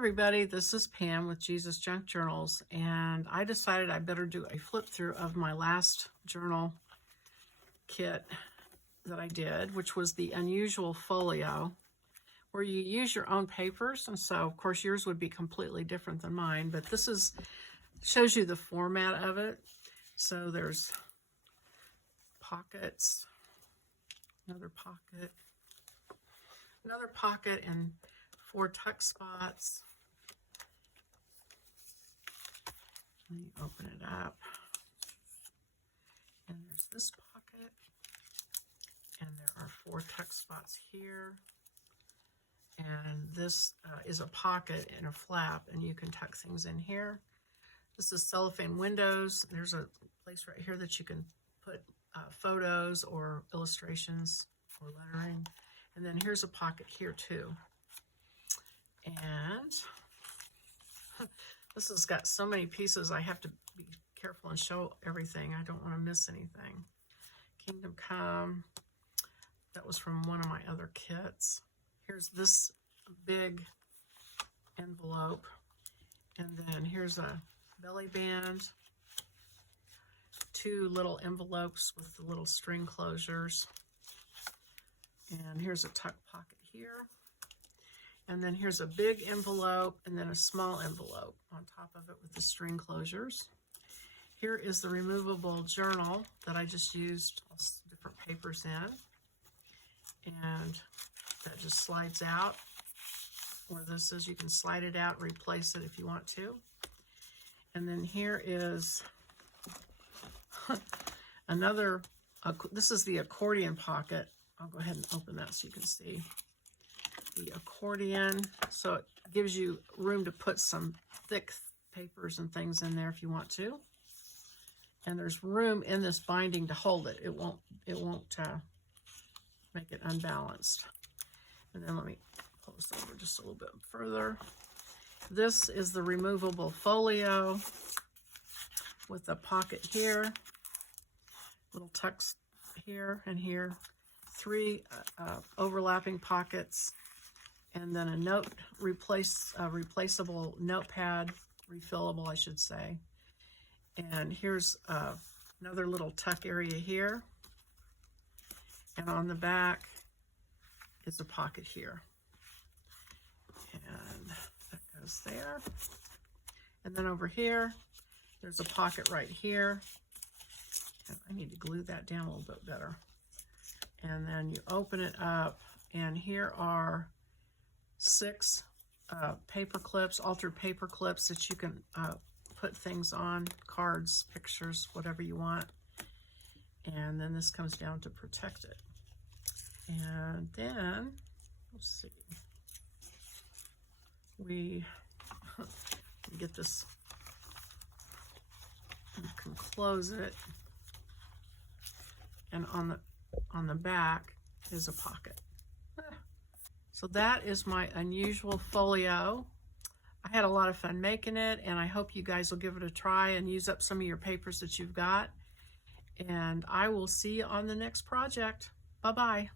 everybody, this is Pam with Jesus Junk Journals, and I decided I better do a flip through of my last journal kit that I did, which was the Unusual Folio, where you use your own papers. And so of course yours would be completely different than mine, but this shows you the format of it. So there's pockets, another pocket, and 4 tuck spots. Let me open it up. And there's this pocket. And there are 4 tuck spots here. And this is a pocket and a flap, and you can tuck things in here. This is cellophane windows. There's a place right here that you can put photos or illustrations or lettering. And then here's a pocket here too. And this has got so many pieces, I have to be careful and show everything. I don't want to miss anything. Kingdom Come. That was from one of my other kits. Here's this big envelope. And then here's a belly band. 2 little envelopes with the little string closures. And here's a tuck pocket here. And then here's a big envelope and then a small envelope on top of it with the string closures. Here is the removable journal that I just used all different papers in. And that just slides out. Where this is, you can slide it out and replace it if you want to. And then here is another, this is the accordion pocket. I'll go ahead and open that so you can see the accordion. So it gives you room to put some thick papers and things in there if you want to. And there's room in this binding to hold it. It won't make it unbalanced. And then let me pull this over just a little bit further. This is the removable folio with a pocket here, little tucks here and here. 3 overlapping pockets, and then a replaceable notepad, refillable, I should say. And here's another little tuck area here. And on the back is a pocket here. And that goes there. And then over here, there's a pocket right here. And I need to glue that down a little bit better. And then you open it up, and here are 6 paper clips, altered paper clips that you can put things on, cards, pictures, whatever you want. And then this comes down to protect it. And then, let's see, we get this, you can close it, and on the back is a pocket. So that is my Unusual Folio. I had a lot of fun making it, and I hope you guys will give it a try and use up some of your papers that you've got. And I will see you on the next project. Bye-bye.